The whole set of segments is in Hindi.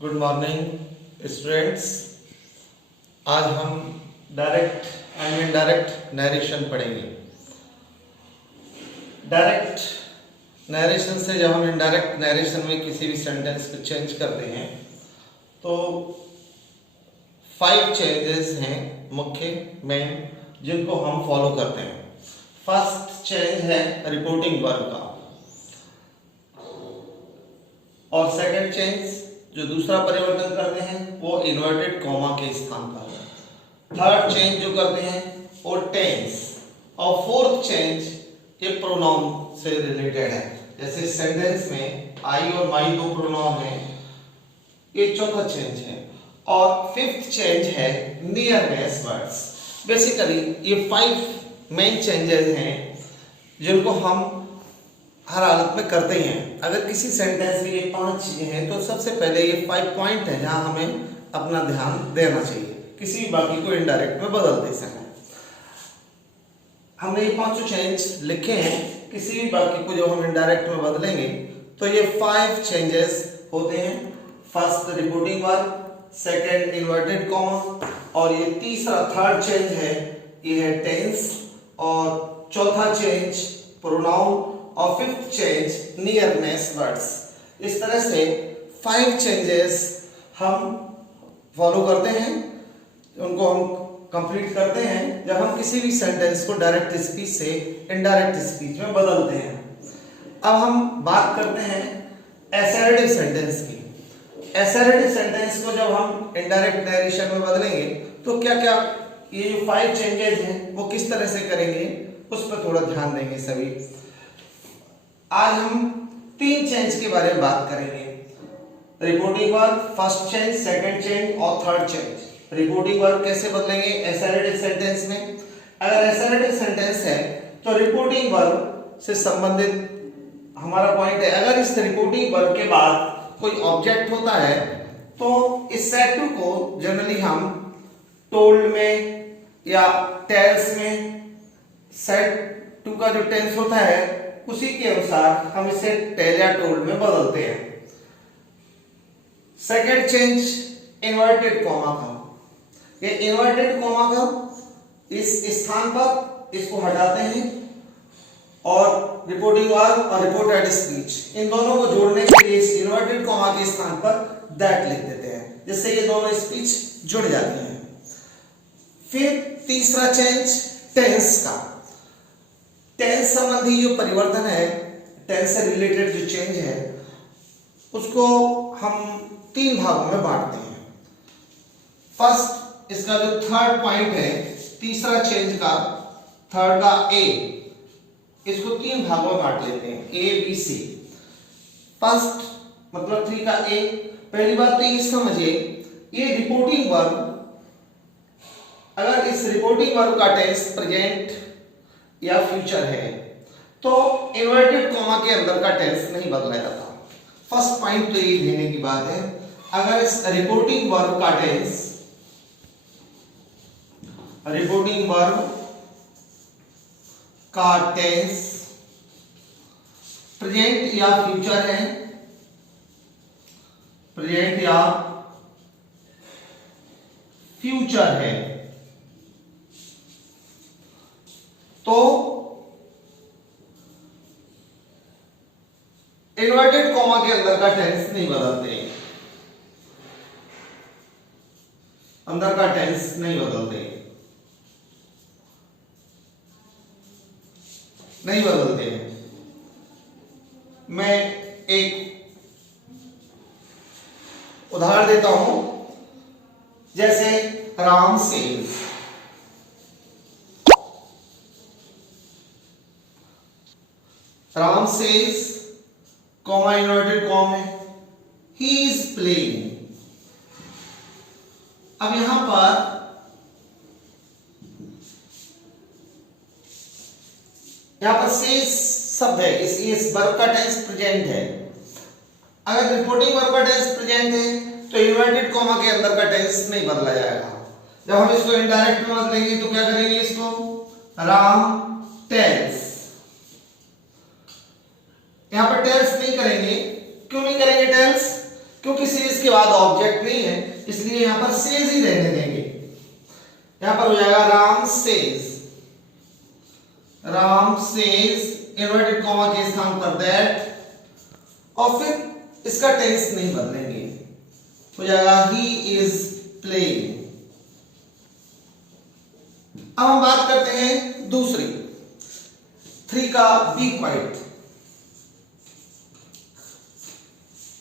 Good morning students. आज हम डायरेक्ट एंड इनडायरेक्ट नरेशन पढ़ेंगे। डायरेक्ट नरेशन से जब हम इनडायरेक्ट नरेशन में किसी भी सेंटेंस को चेंज करते हैं तो 5 चेंजेस हैं मुख्य मेन जिनको हम फॉलो करते हैं। फर्स्ट चेंज है रिपोर्टिंग वर्ब का, और सेकंड चेंज जो दूसरा परिवर्तन करते हैं वो इन्वर्टेड कॉमा के स्थान पर है। थर्ड चेंज जो करते हैं वो टेंस, और फोर्थ चेंज ये प्रोनाउन से रिलेटेड है। जैसे सेंटेंस में आई और माई दो प्रोनाउन हैं, ये चौथा चेंज है। और फिफ्थ चेंज है नियरनेस वर्ड्स। बेसिकली ये 5 मेन चेंजेस हैं जिनको हम हर हालत में करते ही हैं। अगर किसी सेंटेंस में ये 5 चीजें हैं तो सबसे पहले ये 5 पॉइंट है जहां हमें अपना ध्यान देना चाहिए किसी भी बाकी को इनडायरेक्ट में बदलते समय। हमने ये 5 चेंज लिखे हैं, किसी भी बाकी को जब हम इनडायरेक्ट में बदलेंगे तो ये 5 चेंजेस होते हैं। First reporting verb, second inverted comma, और ये तीसरा थर्ड चेंज है ये है टेंस, और चौथा चेंज प्रोनाउन, और फिफ्थ चेंज नियरनेस वर्ड्स। इस तरह से 5 चेंजेस हम फॉलो करते हैं, उनको हम कंप्लीट करते हैं जब हम किसी भी सेंटेंस को डायरेक्ट स्पीच से इनडायरेक्ट स्पीच में बदलते हैं। अब हम बात करते हैं असर्टिव सेंटेंस की। असर्टिव सेंटेंस को जब हम इनडायरेक्ट नरेशन में बदलेंगे तो क्या क्या ये जो 5 चेंजेस हैं वो किस तरह से करेंगे उस पर थोड़ा ध्यान देंगे सभी। आज हम 3 चेंज के बारे में बात करेंगे। Reporting verb, first change, second change और थर्ड चेंज। रिपोर्टिंग वर्ब कैसे बदलेंगे असर्टिव सेंटेंस में। अगर असर्टिव सेंटेंस है तो रिपोर्टिंग वर्ब से संबंधित हमारा पॉइंट है, अगर इस रिपोर्टिंग वर्ब के बाद कोई ऑब्जेक्ट होता है तो इस सेट टू को जनरली हम टोल्ड में या टेल्स में सेट टू का जो टेंस होता है उसी के अनुसार हम इसे टेल या टोल्ड में बदलते हैं। सेकंड चेंज इन्वर्टेड कॉमा का। ये इन्वर्टेड कॉमा का इस स्थान पर इसको हटाते हैं और रिपोर्टिंग वर्ब और रिपोर्टेड स्पीच इन दोनों को जोड़ने के लिए इस इन्वर्टेड कॉमा के स्थान पर दैट लिख देते हैं, जिससे ये दोनों स्पीच जुड़ जाती हैं। फिर तीसरा चेंज टेंस का। टेंस संबंधी जो परिवर्तन है, टेंस से रिलेटेड जो चेंज है उसको हम 3 भागों में बांटते हैं। फर्स्ट इसका जो थर्ड पॉइंट है, तीसरा चेंज का थर्ड का ए, इसको 3 भागों में बांट लेते हैं, ए बी सी। फर्स्ट मतलब 3 का ए। पहली बात तो ये समझिए, ये रिपोर्टिंग वर्ब, अगर इस रिपोर्टिंग वर्ब का टेंस प्रेजेंट या फ्यूचर है तो इन्वर्टेड कॉमा के अंदर का टेंस नहीं बदला जाता। फर्स्ट पॉइंट तो ये लेने की बात है, अगर इस रिपोर्टिंग वर्ब का टेंस, रिपोर्टिंग वर्ब का टेंस प्रेजेंट या फ्यूचर है, प्रेजेंट या फ्यूचर है, तो इन्वर्टेड कॉमा के अंदर का टेंस नहीं बदलते, अंदर का टेंस नहीं बदलते, नहीं बदलते हैं। मैं एक उदाहरण देता हूं, जैसे Ram says, Ram says comma inverted comma है, ही इज प्लेइंग। अब यहां पर सेज शब्द है, इस वर्ब का टेंस प्रेजेंट है। अगर रिपोर्टिंग वर्ब का टेंस प्रेजेंट है तो इन्वर्टेड कॉमा के अंदर का टेंस नहीं बदला जाएगा। जब हम इसको इनडायरेक्ट में बदलेंगे तो क्या करेंगे, इसको राम टेल्स, यहां पर टेल्स नहीं करेंगे। क्यों नहीं करेंगे टेल्स? क्योंकि सेज के बाद ऑब्जेक्ट नहीं है इसलिए यहां पर सेज ही रहने देंगे। यहां पर हो जाएगा Ram says, Ram says inverted comma के स्थान पर दैट, और फिर इसका टेंस नहीं बदलेंगे, हो जाएगा ही इज प्लेइंग। अब हम बात करते हैं दूसरी 3 का, बी क्वाइट।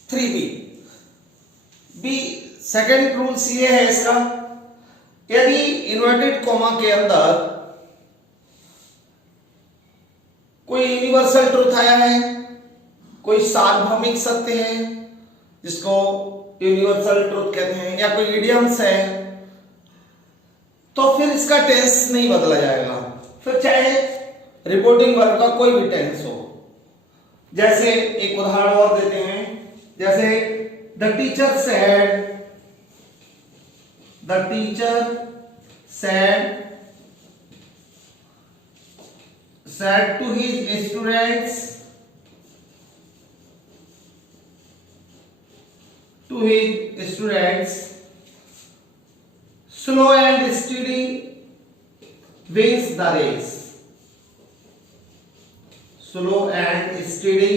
3b बी सेकंड रूल्स ये है इसका, यदि इन्वर्टेड कॉमा के अंदर कोई यूनिवर्सल ट्रुथ आया है, कोई सार्वभौमिक सत्य है जिसको यूनिवर्सल ट्रुथ कहते हैं, या कोई इडियम्स है, तो फिर इसका टेंस नहीं बदला जाएगा, फिर चाहे रिपोर्टिंग वर्ब का कोई भी टेंस हो। जैसे एक उदाहरण और देते हैं, जैसे the teacher said, the teacher said to his students, slow and steady wins the race, slow and steady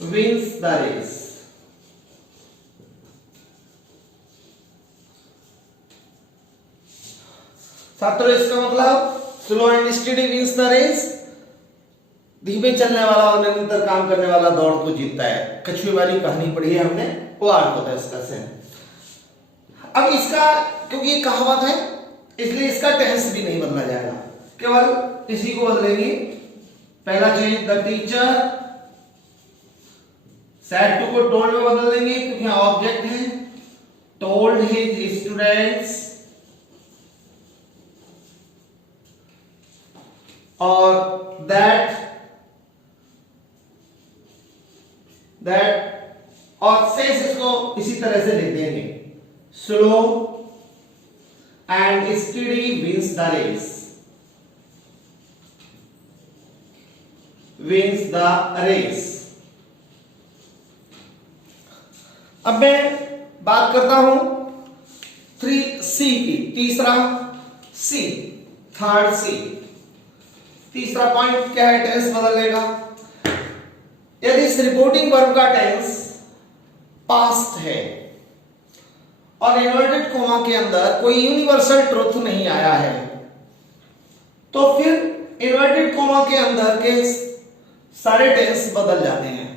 wins the race। छात्रों इसका मतलब slow and steady wins the race, धीमे चलने वाला और निरंतर काम करने वाला दौड़ को जीतता है। कछुए वाली कहानी पढ़ी है हमने, वो अर्थ होता है इसका से। अब इसका क्योंकि ये कहावत है इसलिए इसका टेंस भी नहीं बदला जाएगा, केवल इसी को बदलेंगे। पहला change the teacher said to को टोल्ड में बदल देंगे क्योंकि यहां ऑब्जेक्ट है, टोल्ड हिज स्टूडेंट्स, और दैट और सेज इसको इसी तरह से लिख देंगे, slow and steady wins the race, wins the race. अब मैं बात करता हूं 3C की, तीसरा C, थर्ड C। तीसरा पॉइंट क्या है, टेंस बदलने का। यदि इस रिपोर्टिंग वर्ब का टेंस पास्ट है और इन्वर्टेड कॉमा के अंदर कोई यूनिवर्सल ट्रुथ नहीं आया है, तो फिर इन्वर्टेड कॉमा के अंदर के सारे टेंस बदल जाते हैं।